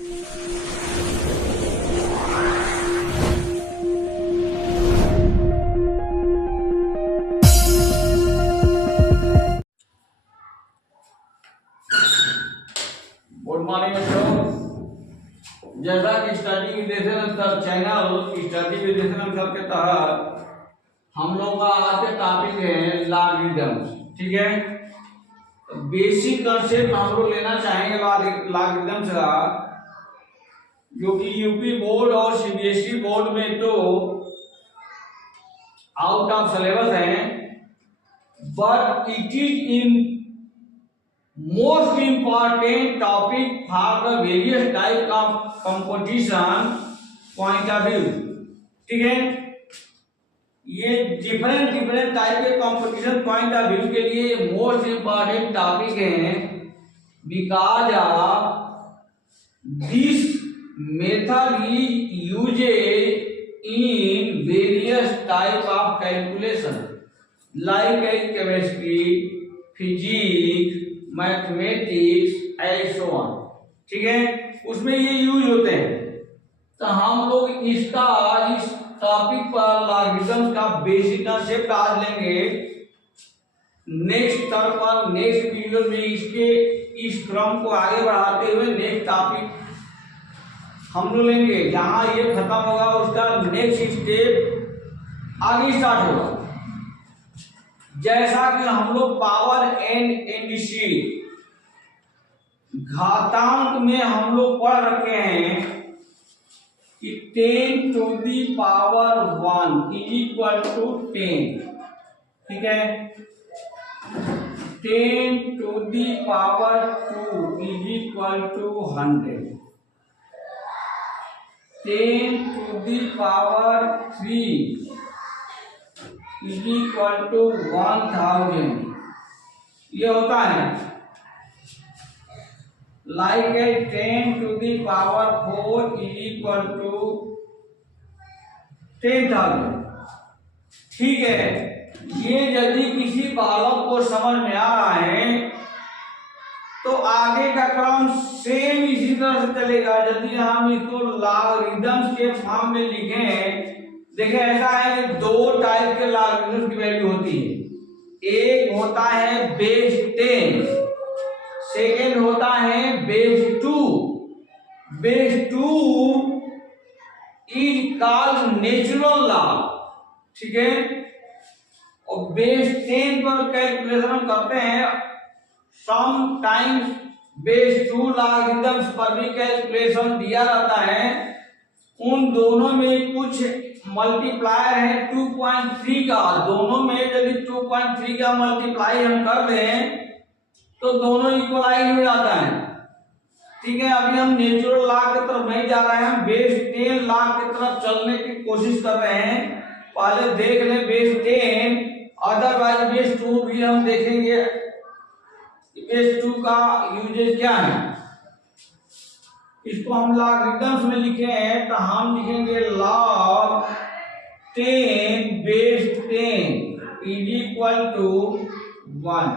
Good morning बच्चों। जैसा कि स्टडी विदेशन सर चैनल स्टडी विदेशन सर के तहत हम लोग का आज का टॉपिक है लॉगरिदम्स। ठीक है, तो बेसिक कंसेप्ट हम लोग लेना चाहेंगे लॉगरिदम्स का, जो कि यूपी बोर्ड और सीबीएसई बोर्ड में तो आउट ऑफ सिलेबस है, but it is in most important topic for the various type of competition point of view। ठीक है, ये डिफरेंट टाइप के कंपटीशन पॉइंट ऑफ व्यू के लिए मोस्ट इंपॉर्टेंट टॉपिक है, because this method is used in various type of calculation like chemistry, physics, mathematics and so on. ठीक है, उसमें ये यूज होते हैं। तो हम लोग इस टॉपिक पर लॉगरिदम्स का बेसिक कंसेप्ट आज लेंगे। नेक्स्ट वीडियो में इसके इस क्रम को आगे बढ़ाते हुए नेक्स्ट टॉपिक हम लोग लेंगे। जहां ये खत्म होगा उसका नेक्स्ट स्टेप आगे स्टार्ट होगा। जैसा कि हम लोग पावर एंड इंडिसी घातांक में हम लोग पढ़ रखे हैं कि 10 to the power 1 is equal to 10। ठीक है, 10 to the power 2 is equal to 100, 10 to the power 3 is equal to 1000। ये होता है like 10 to the power 4 is equal to 10,000। ठीक है, ये यदि किसी बालक को समझ में आ रहा है तो आगे का क्रम सेम इसी तरह से चलेगा। यदि हम इसको लॉगरिदम्स के फॉर्म में लिखें, देखिए ऐसा है कि दो टाइप के लॉगरिदम्स की वैल्यू होती है। एक होता है बेस 10, सेकेंड होता है base 2। Base 2 is called natural log. ठीक है, और बेस 10 पर कैलकुलेशन हम करते हैं। सम टाइम्स बेस 2 लॉगरिदम्स पर भी कैलकुलेशन दिया रहता है। उन दोनों में कुछ मल्टीप्लायर है 2.3 का। दोनों में यदि 2.3 का मल्टीप्लाई हम कर दें तो दोनों इक्वलाइज हो जाता है। ठीक है, अभी हम नेचुरल लॉग की तरफ नहीं जा रहे हैं, बेस 10 लॉग की तरफ चलने की कोशिश कर रहे हैं। पहले देख लें बेस 10, अदरवाइज बेस 2 भी हम देखेंगे। बेस 2 का यूजेज क्या है, इसको हम लॉगरिदम्स में लिखे हैं तो हम लिखेंगे log 10 base 10 is equal to 1।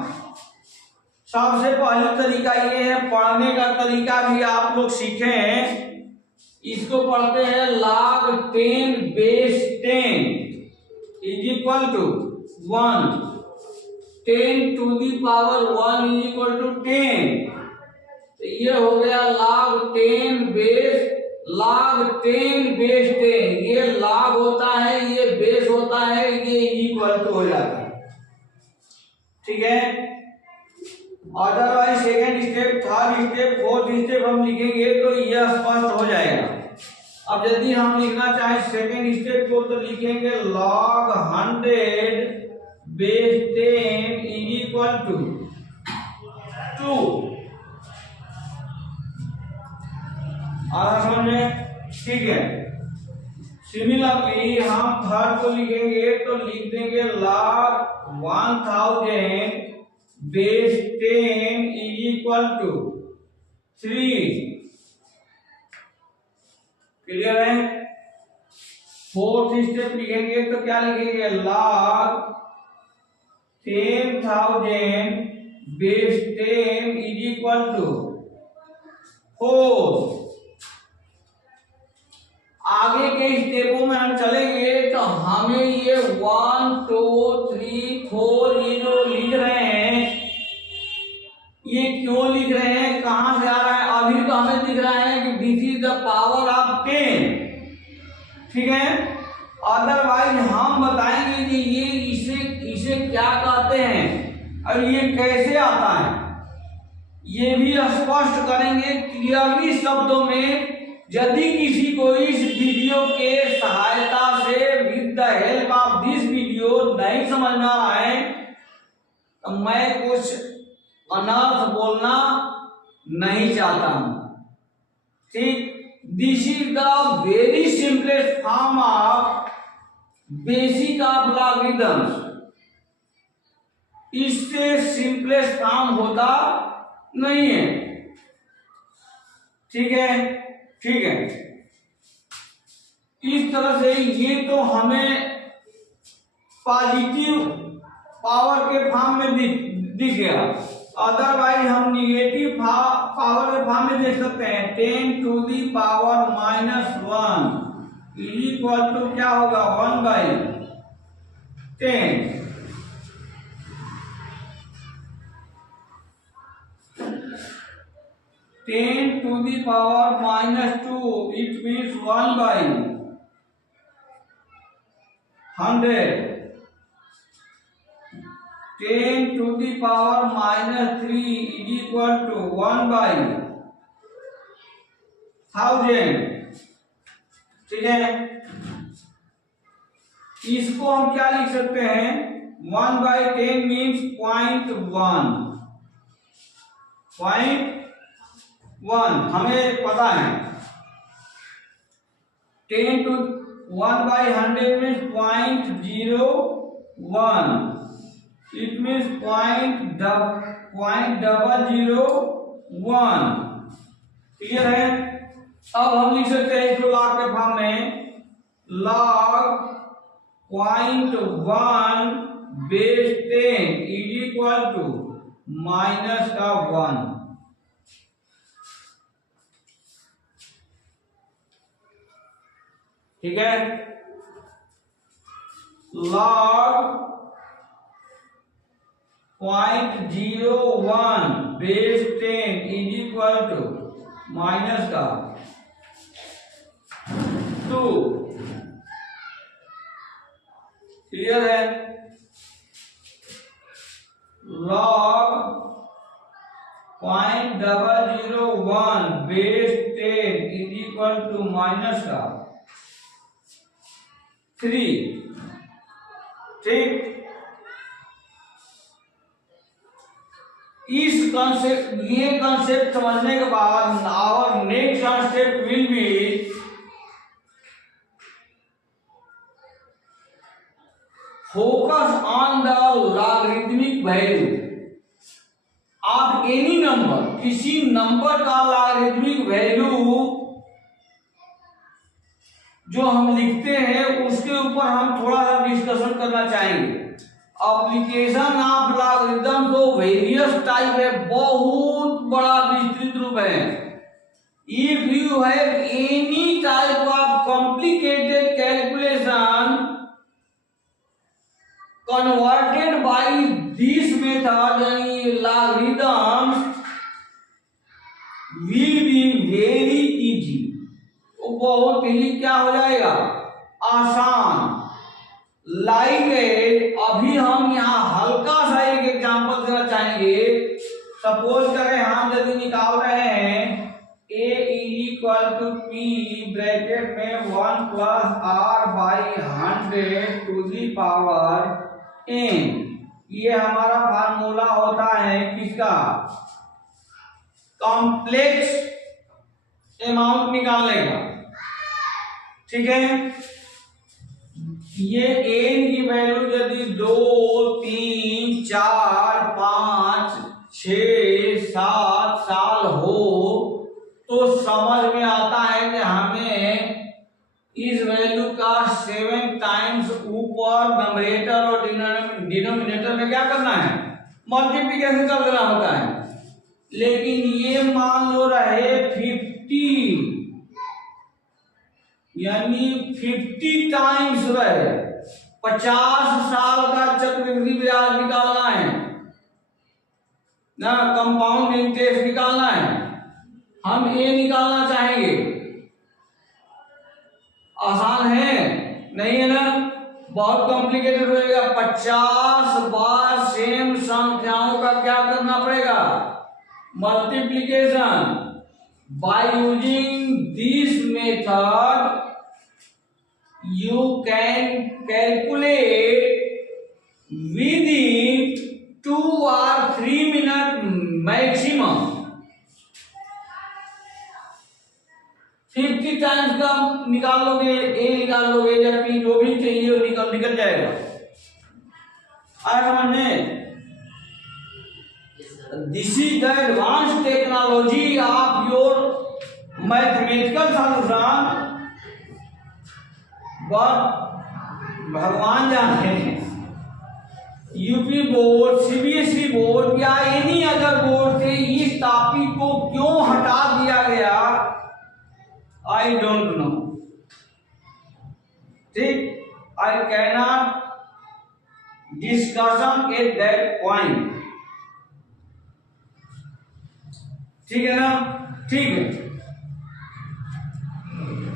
सबसे पहले तरीका ये है, पढ़ने का तरीका भी आप लोग सीखें। इसको पढ़ते हैं log 10 base 10 is equal to 1, 10 to the power 1 is equal to 10। तो ये हो गया log 10 बेस 10। ये log होता है, ये बेस होता है, ये इक्वल टू हो जाता है। ठीक है, otherwise second step, third step, fourth step हम लिखेंगे तो ये स्पष्ट हो जाएगा। अब यदि हम लिखना चाहें सेकेंड स्टेप को तो लिखेंगे log 100 base 10 is equal to 2। समझ में? ठीक है, सिमिलरली हम थर्ड को लिखेंगे तो लिख देंगे log 1000 base 10 is equal to 3। Clear है? फोर्थ स्टेप लिखेंगे तो क्या लिखेंगे log 10,000 base 10 is equal to 4। हमें दिख रहा है कि this is the power of 10, ठीक है। अदरवाइज हम बताएंगे कि ये इसे क्या कहते हैं और ये कैसे आता है, ये भी स्पष्ट करेंगे क्लियरली शब्दों में। यदि किसी को इस वीडियो के सहायता से with the help of this video नहीं समझ में आ रहा है तो मैं कुछ अनर्थ बोलना नहीं चाहता हूं, ठीक। This is the very simplest form of basic of logarithms. इससे सिंपलेस्ट फॉर्म होता नहीं है, ठीक है, ठीक है। इस तरह से ये तो हमें पॉजिटिव पावर के फॉर्म में दिख गया। अदरवाइज हम निगेटिव पावर के फॉर्म में देख सकते हैं। 10 to the power -1 equal to क्या होगा 1/10। Ten to the power -2 it means 1/100। 10 to the power -3 is equal to 1/1000, ठीक है। इसको हम क्या लिख सकते हैं, 1/10 मीन्स 0.1 हमें पता है। 10 to 1/100 means 0.01, it means 0.001, clear है। अब हम लिख सकते हैं इसको लॉग के फॉर्म में, log 0.1/10 इज इक्वल टू -1, ठीक है। log 0.01/10 is equal to -2, clear है। log 0.001/10 इज इक्वल टू -3, ठीक। इस कॉन्सेप्ट, ये कॉन्सेप्ट समझने के बाद our next concept will be focus on the logarithmic value of any number. किसी नंबर का लॉगरिथमिक वैल्यू जो हम लिखते हैं उसके ऊपर हम थोड़ा सा डिस्कशन करना चाहेंगे। एप्लीकेशन ऑफ लॉगरिथम तो वेरियस टाइप है, बहुत बड़ा विस्तृत रूप है। If you have any type of complicated calculation converted by this method, logarithms will be very easy. बहुत ही क्या हो जाएगा, आसान। लाइक अभी हम यहाँ हल्का सा एक एग्जांपल देना चाहेंगे। सपोज करें हम यदि निकाल रहे हैं a equal to p bracket में 1+r/100 to the power n। ये हमारा फार्मूला होता है किसका, कॉम्प्लेक्स अमाउंट निकालने का, ठीक है। ये n की वैल्यू यदि 2, 3, 4, 5, 6, 7 साल हो तो समझ में आता है कि हमें इस वैल्यू का 7 टाइम्स ऊपर नंबरेटर और डिनोमिनेटर में क्या करना है, मल्टीप्लिकेशन कर देना होता है। लेकिन ये मान लो रहे 50, यानी 50 टाइम्स रहे, 50 साल का चक्रवृद्धि ब्याज निकालना है ना, कंपाउंड इंटरेस्ट निकालना है। हम ए निकालना चाहेंगे, आसान है? नहीं है ना, बहुत कॉम्प्लिकेटेड होएगा। 50 बार सेम संख्याओं का क्या करना पड़ेगा? Multiplication. By using this method you can calculate within 2 or 3 minutes maximum। 50 times का निकाल लोगे, ए निकाल लोगे या पी, जो भी चाहिए वो निकल जाएगा। समझ में? This is the advance technology of your mathematical solution. भगवान जाने, यूपी बोर्ड, सीबीएसई बोर्ड या एनी अदर बोर्ड से इस टॉपिक को क्यों हटा दिया गया, आई डोंट नो। ठीक, I can not discussion at that point. ठीक है ना? ठीक है।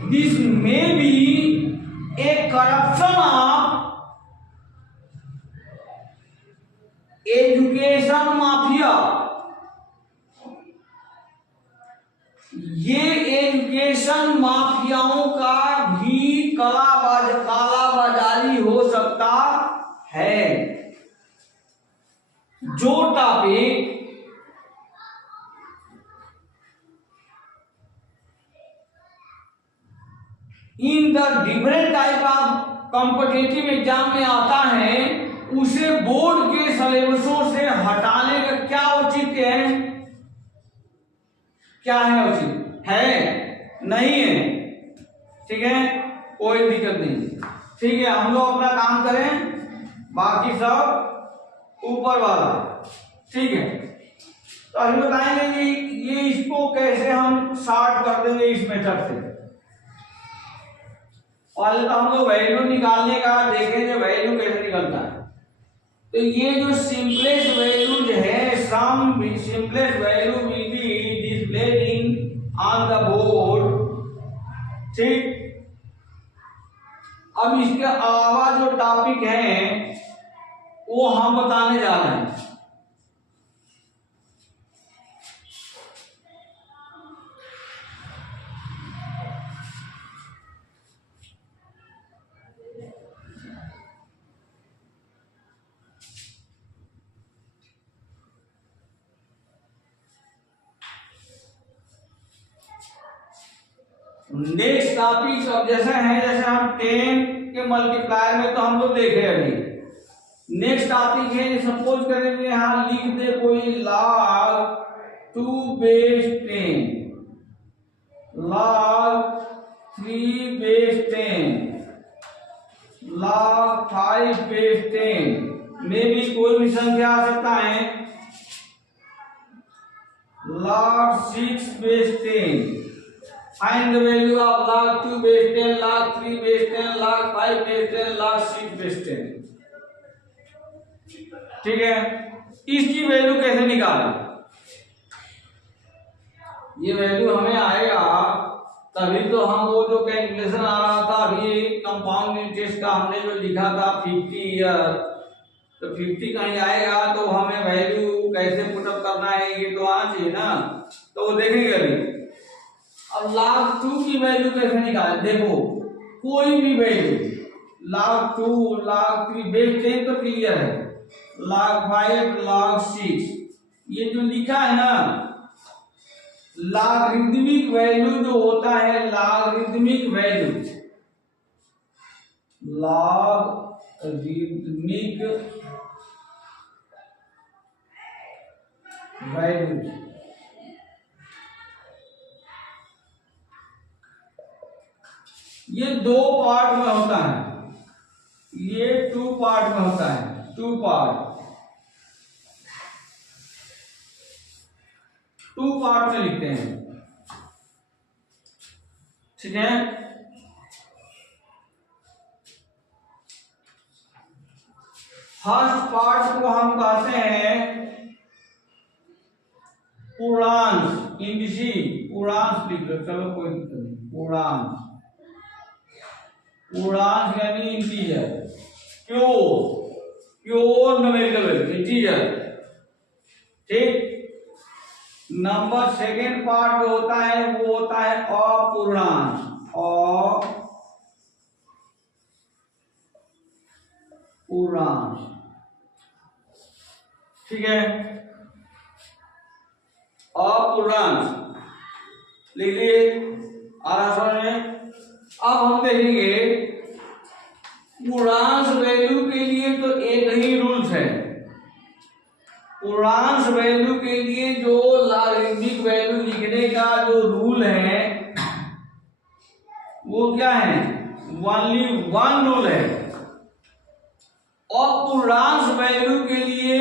This may be a corruption of education mafia। ये एजुकेशन माफियाओं का भी काला बाजारी हो सकता है। जो topic in the different type of competitive exam में आता है, उसे बोर्ड के सिलेबसों से हटाने का क्या औचित्य है? क्या है औचित्य? है? नहीं है? ठीक है, कोई दिक्कत नहीं। ठीक है, हम लोग अपना काम करें, बाकी सब ऊपर वाला। ठीक है, तो हम बताएंगे कि ये इसको कैसे हम सॉर्ट कर देंगे इस मेथड से। पहले तो हम लोग वैल्यू निकालने का देखेंगे, वैल्यू कैसे निकलता है। तो ये जो सिंपलेस्ट वैल्यूज है, some simplest value will be displayed in on the board. ठीक, अब इसके अलावा जो टॉपिक है वो हम बताने जा रहे हैं। नेक्स्ट टॉपिक अब जैसे हम 10 के मल्टीप्लायर में तो हम लोग देखे अभी। नेक्स्ट टॉपिक है, सपोज करेंगे यहाँ लिख दे कोई log 2 base 10, log 3 base 10, log 5 base 10 में भी कोई भी संख्या आ सकता है, log 6 base 10। Find the value of log 2 base 10, log 3 base 10, log 5 base 10, log 6 base 10। ठीक है, इसकी वैल्यू कैसे निकालें? ये वैल्यू हमें आएगा तभी तो हम वो जो कैलकुलेशन आ रहा था अभी कंपाउंड इंटरेस्ट का हमने जो लिखा था 50 ईयर, तो 50 कहीं आएगा तो हमें वैल्यू कैसे पुटअप करना है ये तो आना चाहिए ना, तो वो देखेंगे अभी। अब log 2 की वैल्यू कैसे निकालें? देखो कोई भी वैल्यू, log 2, log 3 बेस 10 तो क्लियर है, log 5, log 6 ये जो लिखा है ना, लॉगरिथमिक वैल्यू जो होता है, लॉगरिथमिक वैल्यू, लॉगरिथमिक वैल्यू ये 2 पार्ट में होता है, ये 2 पार्ट में होता है, 2 पार्ट में लिखते हैं। ठीक है, फर्स्ट पार्ट को हम कहते हैं पूर्णांक, इंडिसी पूर्णांश लिख लो, चलो कोई दिक्कत नहीं। पूर्णांश, पूर्णांश यानी integer, pure numerical value integer, ठीक। नंबर सेकेंड पार्ट जो होता है वो होता है अपूर्णांश, अपूर्णांश, ठीक है। अपूर्णांश लिख लिए, आ रहा समझ में। अब हम देखेंगे पूर्णांश वैल्यू के लिए तो एक ही रूल्स है। पूर्णांश वैल्यू के लिए जो लॉगरिथमिक वैल्यू लिखने का जो रूल है वो क्या है, ओनली वन रूल है। और पूर्णांश वैल्यू के लिए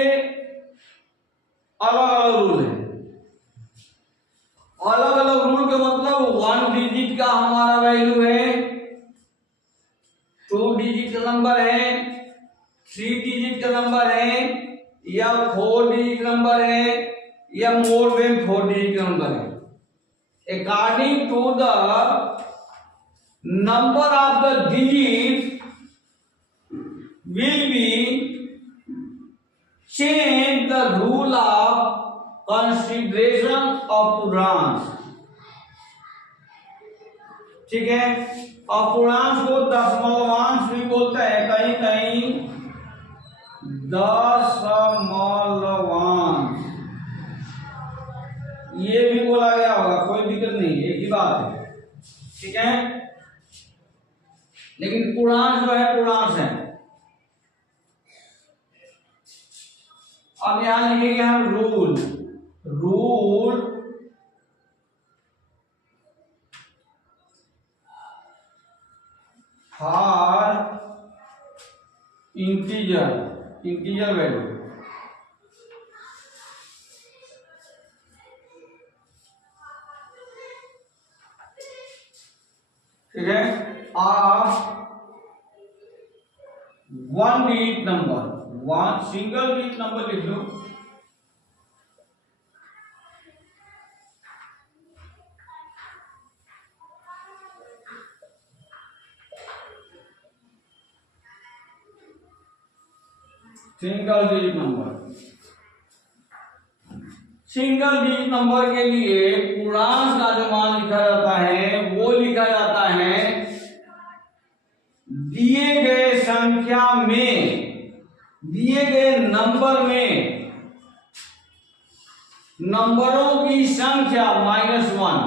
अलग अलग रूल है। अलग अलग रूल का मतलब 1 डिजिट का हमारा वैल्यू है, 2 डिजिट का नंबर है, 3 डिजिट का नंबर है, या 4 डिजिट नंबर है, या मोर देन 4 डिजिट नंबर है। According to the number of the digit will be change the rule of consideration of पूर्णांश, ठीक है। अपूर्णांश को दशमलवांश भी बोलते हैं, कहीं कहीं दशमलवांश ये भी बोला गया होगा, कोई दिक्कत नहीं, एक ही बात है, ठीक है। लेकिन पूर्णांश जो है पूर्णांश है। अब यहां लिखेंगे हम rule, rule for integer, integer value, ठीक है। One digit number, one single digit number लिख लो, single digit number. Single digit number के लिए पूर्णांश का जो मान लिखा जाता है वो लिखा जाता है दिए गए संख्या में, दिए गए नंबर में नंबरों की संख्या -1,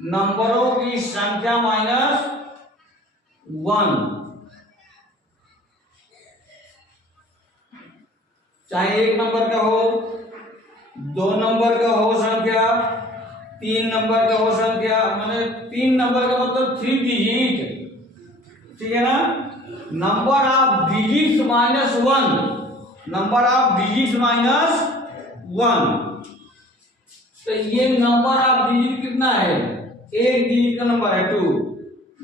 नंबरों की संख्या -1, चाहे एक नंबर का हो, 2 नंबर का हो संख्या, 3 नंबर का हो संख्या, मतलब 3 नंबर का मतलब 3 डिजिट, ठीक है ना। Number of digits -1, number of digits -1, तो ये नंबर ऑफ डिजिट कितना है, एक डिजिट का नंबर है 2,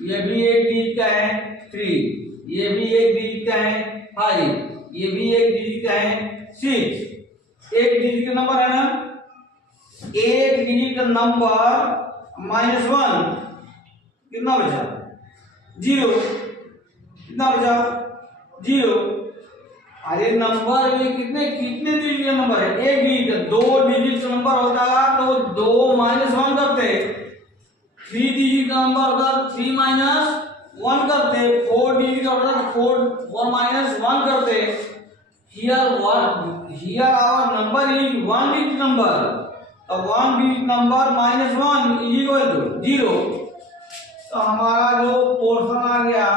ये भी एक डिजिट का है 3, ये भी एक डिजिट का है 5, ये भी एक डिजिट का है 6, एक डिजिट का नंबर है ना। एक डिजिट का नंबर -1 कितना बचा, 0, कितना बचा 0। अरे नंबर में कितने कितने डिजिट का नंबर है, एक डिजिट का, 2 डिजिट का नंबर होता है तो 2 -1 करते, 3 डिजिट का नंबर होता है 3 -1 करते, 4 डिजिट का होता है 4 -1 करते। Here our number is 1 digit number, तो 1 digit number -1 is equal to 0। तो हमारा जो पोर्शन आ गया,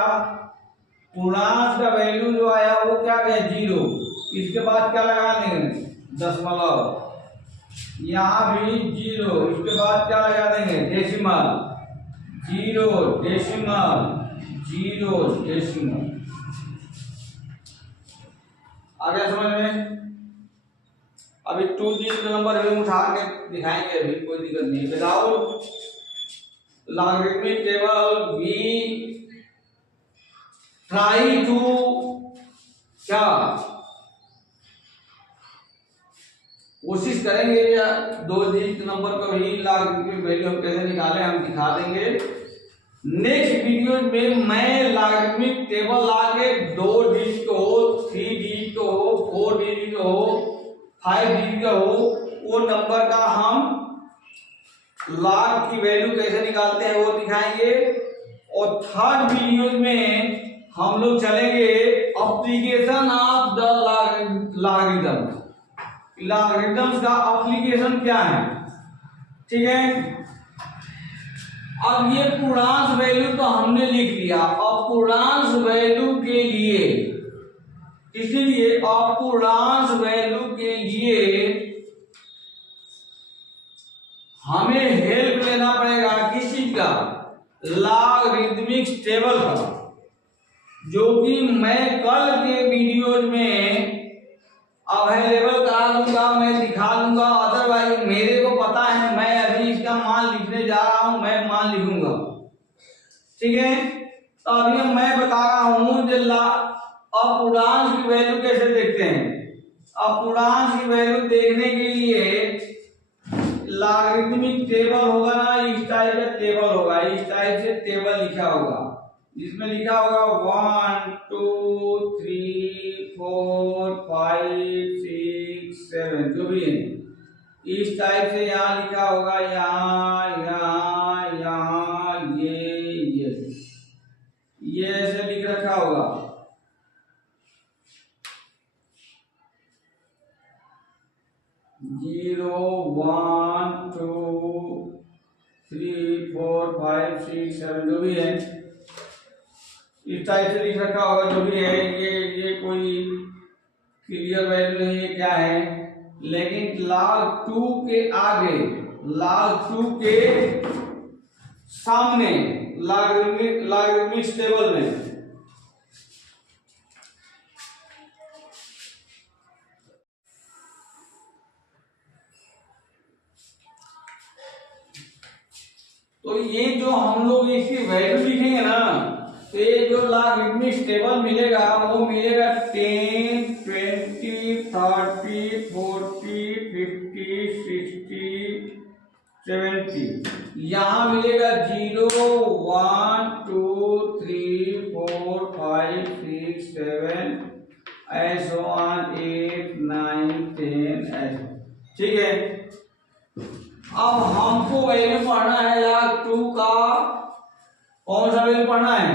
पूर्णांश का वैल्यू जो आया वो क्या गया 0। इसके बाद क्या लगा देंगे, दशमलव, यहाँ भी 0, इसके बाद क्या लगा देंगे, डेसिमल, 0 डेसिमल 0 डेसिमल। आ गया समझ में। अभी 2 डिजिट नंबर भी उठा के दिखाएंगे, अभी कोई दिक्कत नहीं। Without logarithmic table we try to क्या कोशिश करेंगे या 2 डिजिट नंबर का भी लॉगरिथमिक वैल्यू हम कैसे निकालें, हम दिखा देंगे। नेक्स्ट वीडियो में मैं लॉगरिथमिक टेबल आके 2 डिजिट का हो, 3 डिजिट का हो, 4 डिजिट का हो, 5 डिजिट का हो, वो नंबर का हम लॉग की वैल्यू कैसे निकालते हैं वो दिखाएंगे। और थर्ड वीडियो में हम लोग चलेंगे application of the logarithm, logarithms का एप्लीकेशन क्या है, ठीक है। अब ये पूर्णांक वैल्यू तो हमने लिख लिया। अब पूर्णांक वैल्यू के लिए, इसलिए अपूर्णांक वैल्यू के लिए हमें हेल्प लेना पड़ेगा किसी का, लॉगरिथमिक टेबल का, जो कि मैं कल के वीडियोज में अवेलेबल करा दूंगा, मैं दिखा दूंगा। अदरवाइज मेरे को पता है, मैं अभी इसका मान लिखने जा रहा हूं, मैं मान लिखूंगा, ठीक है। तो अभी मैं बता रहा हूं जो अपूर्णांक की वैल्यू कैसे देखते हैं। अपूर्णांक की वैल्यू देखने के लिए लॉगरिथमिक टेबल होगा ना, इस टाइप का टेबल होगा, इस टाइप से टेबल लिखा होगा, जिसमें लिखा होगा 1 2 3 4 5 6 7 जो भी है, इस टाइप से यहाँ लिखा होगा, यहाँ यहाँ यहाँ ये ऐसे लिख रखा होगा। जीरो 1 2 3 4 5 6 7 जो भी है इस टाइप से लिख रखा होगा। जो भी है ये कोई क्लियर वैल्यू नहीं है क्या है, लेकिन log 2 के आगे, log 2 के सामने लॉगरिथमिक टेबल में तो ये जो हम लोग इसकी वैल्यू लिखेंगे ना, तो ये जो लॉगरिथमिक टेबल मिलेगा वो मिलेगा 10 20 30 40 50 60 70। यहाँ मिलेगा 0 1 2 3 4 5 6 7 ऐसे 8 9 10 ऐसे, ठीक है। अब हमको वैल्यू पढ़ना है log 2 का, कौन सा वैल्यू पढ़ना है,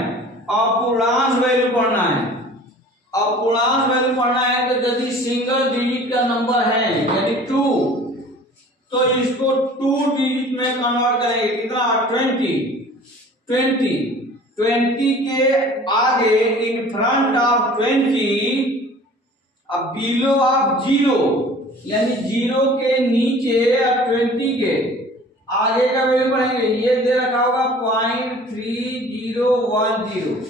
अपूर्णांक वैल्यू पढ़ना है। अपूर्णांक वैल्यू पढ़ना है तो यदि सिंगल डिजिट का नंबर है यानी 2, तो इसको 2 डिजिट में कन्वर्ट करेंगे, कितना 20 के आगे इन फ्रंट ऑफ 20 अब बिलो ऑफ 0 यानी 0 के नीचे और 20 के आगे का वैल्यू पढ़ेंगे। ये दे रखा होगा 0.3010,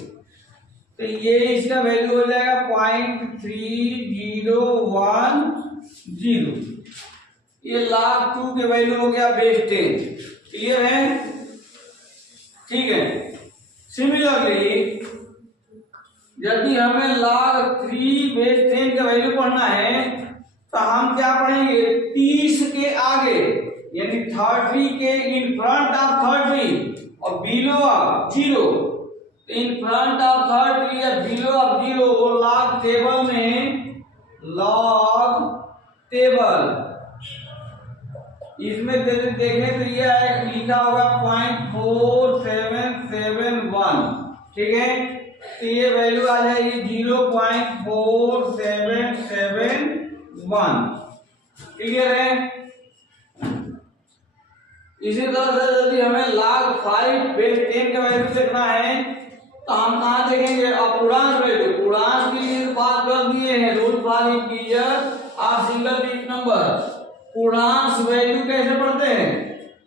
तो ये इसका वैल्यू हो जाएगा 0.3010। ये log 2 के वैल्यू हो गया बेस 10, क्लियर है, ठीक है। सिमिलरली यदि हमें log 3 बेस 10 का वैल्यू पढ़ना है तो हम क्या पढ़ेंगे, 30 के आगे यानी 30 के इन फ्रंट ऑफ 30 और below of 0, in front of 30 या बिलो ऑफ 0 log टेबल में, log टेबल इसमें देखें तो ये लिखा होगा 0.4771, ठीक है। तो ये वैल्यू आ जाएगी 0.4771, क्लियर है। इसी तरह से यदि हमें log 5 बेस 10 का वैल्यू देखना है तो हम कहाँ देखेंगे, अपूर्णांक वैल्यू। पूर्णांक के लिए बात कर दिए हैं, रूल फॉर इंटीजर और सिंगल डिजिट नंबर। पूर्णांक वैल्यू कैसे पढ़ते हैं,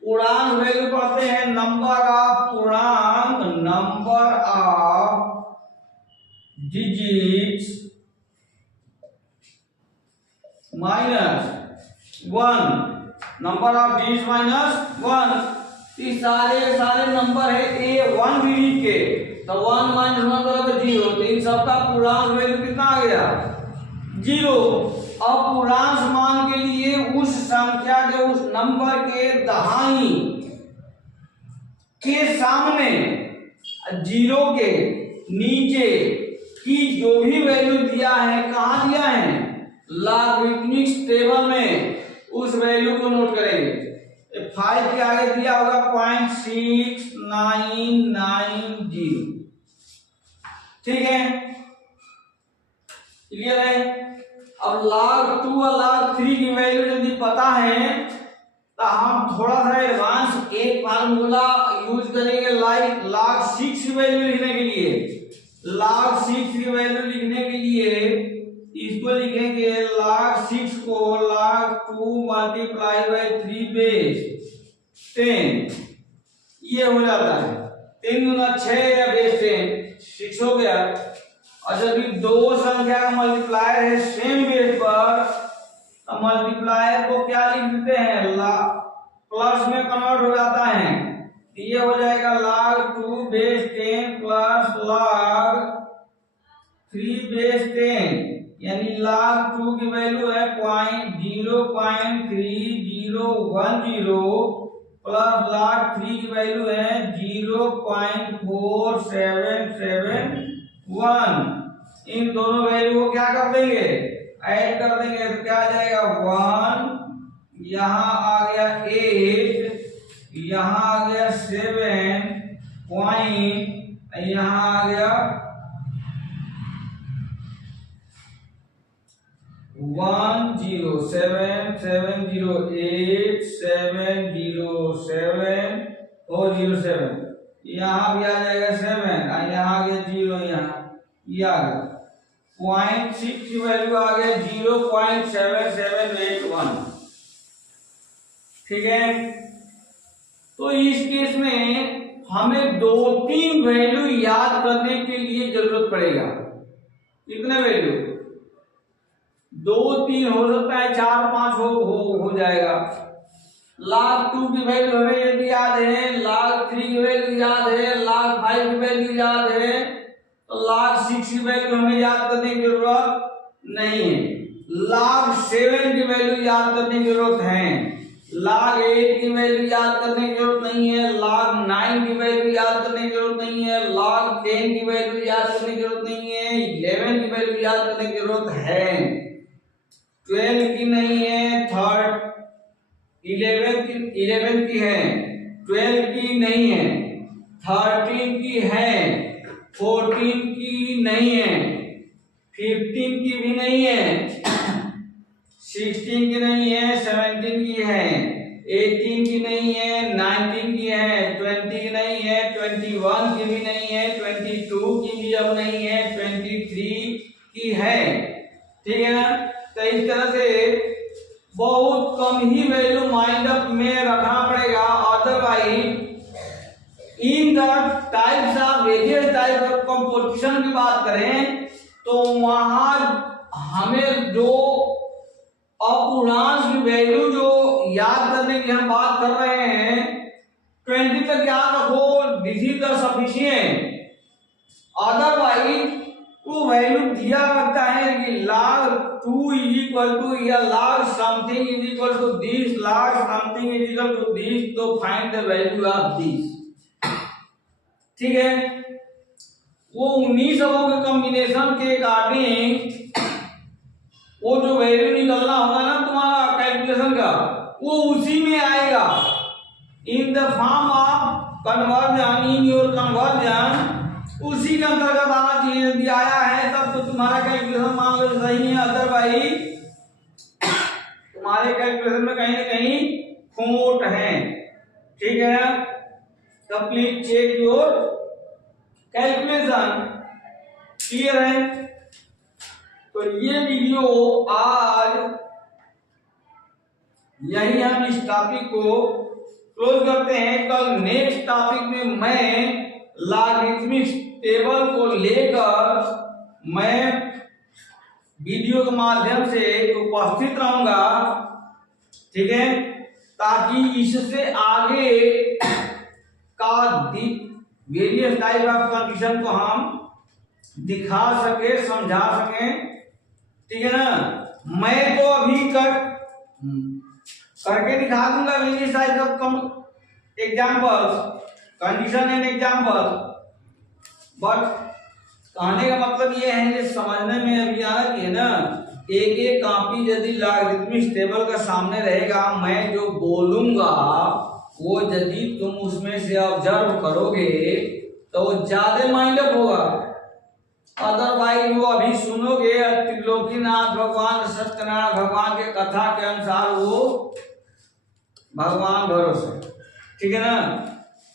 पूर्णांक वैल्यू पढ़ते हैं नंबर ऑफ पूर्णांक, number of digits minus 1, number of digits minus 1। ये सारे नंबर है ए 1 डिजिट के, तो 1 माइनस 1 बराबर 0, तो इन सबका पूर्णांक वैल्यू कितना आ गया 0। अपूर्णांक मान के लिए उस संख्या के उस नंबर के दहाई के सामने जीरो के नीचे की जो भी वैल्यू दिया है, कहाँ दिया है, लॉगरिथमिक टेबल में, उस वैल्यू को नोट करेंगे। 5 के आगे दिया होगा 0.6990। ठीक है, क्लियर है। अब log 2 और log 3 की वैल्यू यदि पता है तो हम थोड़ा सा एडवांस एक फार्मूला यूज करेंगे, लाइक log 6 की वैल्यू लिखने के लिए। log 6 की वैल्यू लिखने के लिए इसको लिखेंगे log 6 को log 2 मल्टीप्लाई बाई 3 बेस 10, ये हो जाता है 3 गुना 6 या बेस 10, 6 हो गया। और जब दो संख्या का मल्टीप्लायर है सेम बेस पर, तो मल्टीप्लायर को क्या लिख देते हैं, प्लस में कन्वर्ट हो जाता है। ये हो जाएगा log 2 base 10 plus log 3 base 10, यानी log 2 की वैल्यू है 0.3010 प्लस log 3 की वैल्यू है 0.4771। इन दोनों वैल्यू को क्या कर देंगे, ऐड कर देंगे, तो क्या आ जाएगा 1, यहाँ आ गया 8, यहाँ आ गया 7 पॉइंट, यहाँ आ गया 107708707, यहाँ भी आ जाएगा 7, यहाँ आ गया 0, यहाँ ये आ गया 0.6 की वैल्यू आ गया 0.7781। ठीक है, तो इस केस में हमें 2-3 वैल्यू याद करने के लिए जरूरत पड़ेगा। कितने वैल्यू, 2-3 हो सकता है, 4-5 हो जाएगा। log 2 की वैल्यू हमें यदि याद है, log 3 की वैल्यू याद है, log 5 की वैल्यू याद है, तो log 6 की वैल्यू हमें याद करने की जरूरत नहीं है। log 7 की वैल्यू याद करने की जरूरत है, log 8 की वैल्यू याद करने की जरूरत नहीं है, log 9 की वैल्यू याद करने की जरूरत नहीं है, log 10 की वैल्यू याद करने की जरूरत नहीं है, 11 की वैल्यू याद करने की जरूरत है, 12 की नहीं है, 11 की है, 12 की नहीं है, 13 की है, 14 की नहीं है, 15 की भी नहीं है, 16 की नहीं है, 17 की है, 18 की नहीं है, 19 की है, 20 की नहीं है, 21 की भी नहीं है, 22 की भी अब नहीं है, 23 की है। ठीक है ना, तो इस तरह से बहुत कम ही वैल्यू माइंड अप में रखना पड़ेगा, otherwise in the types of various type of composition की बात करें तो वहां हमें जो अपूर्णांक की वैल्यू जो याद करने की हम बात कर रहे हैं 20 तक याद रखो, this is the sufficient. Otherwise वो वैल्यू दिया रहता है कि log 2 इज इक्वल टू या log something is equal to this, log something is equal to this, तो find the value of this. ठीक है, वो 19 अंकों के कॉम्बिनेशन के अकॉर्डिंग वो जो वैल्यू निकलना होगा ना तुम्हारा कैलकुलेशन का, वो उसी में आएगा, in the form of conversion, in your conversion, उसी के अंतर्गत आना चाहिए। यदि आया है तब तो तुम्हारा कैलकुलेशन मान लो सही है, अदरवाइज तुम्हारे कैलकुलेशन में कहीं ना कहीं खोट है। ठीक है, तो please check your calculation. Clear है, तो ये वीडियो आज यही हम इस टॉपिक को क्लोज करते हैं। कल नेक्स्ट टॉपिक में मैं लॉगरिथमिक टेबल को लेकर मैं वीडियो के माध्यम से उपस्थित रहूंगा। ठीक है, ताकि इससे आगे का वेरियस टाइप ऑफ कंडीशन को हम दिखा सके, समझा सके। ठीक है ना, मैं तो अभी करके दिखा दूंगा various type of examples, condition and example, but कहने का मतलब ये है कि समझने में अभी आ रही है ना, एक एक कॉपी यदि लॉगरिथमिक टेबल का सामने रहेगा, मैं जो बोलूंगा वो यदि तुम उसमें से ऑब्जर्व करोगे तो ज्यादा माइंडअप होगा। अदरवाइज वो अभी सुनोगे त्रिलोकीनाथ भगवान सत्यनारायण भगवान के कथा के अनुसार वो भगवान भरोसे, ठीक है ना।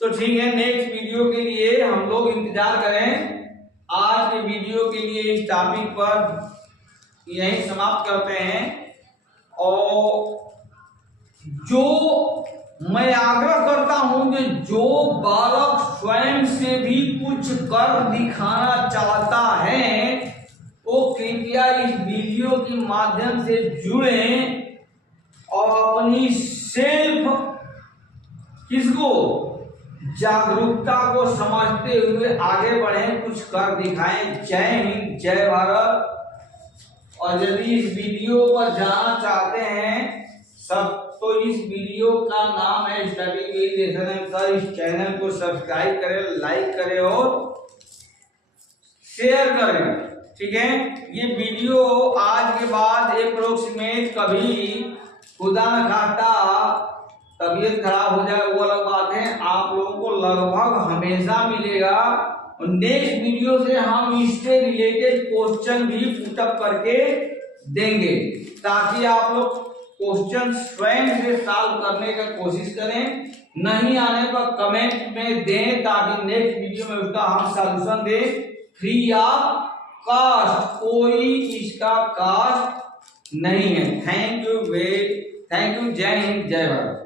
तो ठीक है, नेक्स्ट वीडियो के लिए हम लोग इंतजार करें। आज के वीडियो के लिए इस टॉपिक पर यही समाप्त करते हैं। और जो मैं आग्रह करता हूं कि जो बालक स्वयं से भी कुछ कर दिखाना चाहता है वो कृपया इस वीडियो के माध्यम से जुड़ें और अपनी सेल्फ किसको जागरूकता को समझते हुए आगे बढ़ें, कुछ कर दिखाएं। जय हिंद, जय भारत। और यदि इस वीडियो पर जाना चाहते हैं सब तो इस वीडियो का नाम है स्टडी विद एसएनएम सर। इस चैनल को सब्सक्राइब करें, लाइक करें और शेयर करें, ठीक है। ये वीडियो आज के बाद अप्रोक्सीमेट कभी खुदा न खास्ता तबीयत खराब हो जाए वो अलग बात है, आप लोगों को लगभग हमेशा मिलेगा। और नेक्स्ट वीडियो से हम इससे रिलेटेड क्वेश्चन भी पुटअप करके देंगे ताकि आप लोग क्वेश्चन स्वयं से सॉल्व करने का कोशिश करें। नहीं आने पर कमेंट में दें ताकि नेक्स्ट वीडियो में उसका हम सॉल्यूशन दें फ्री ऑफ कॉस्ट, कोई इसका कॉस्ट नहीं है। थैंक यू, जय हिंद, जय भारत।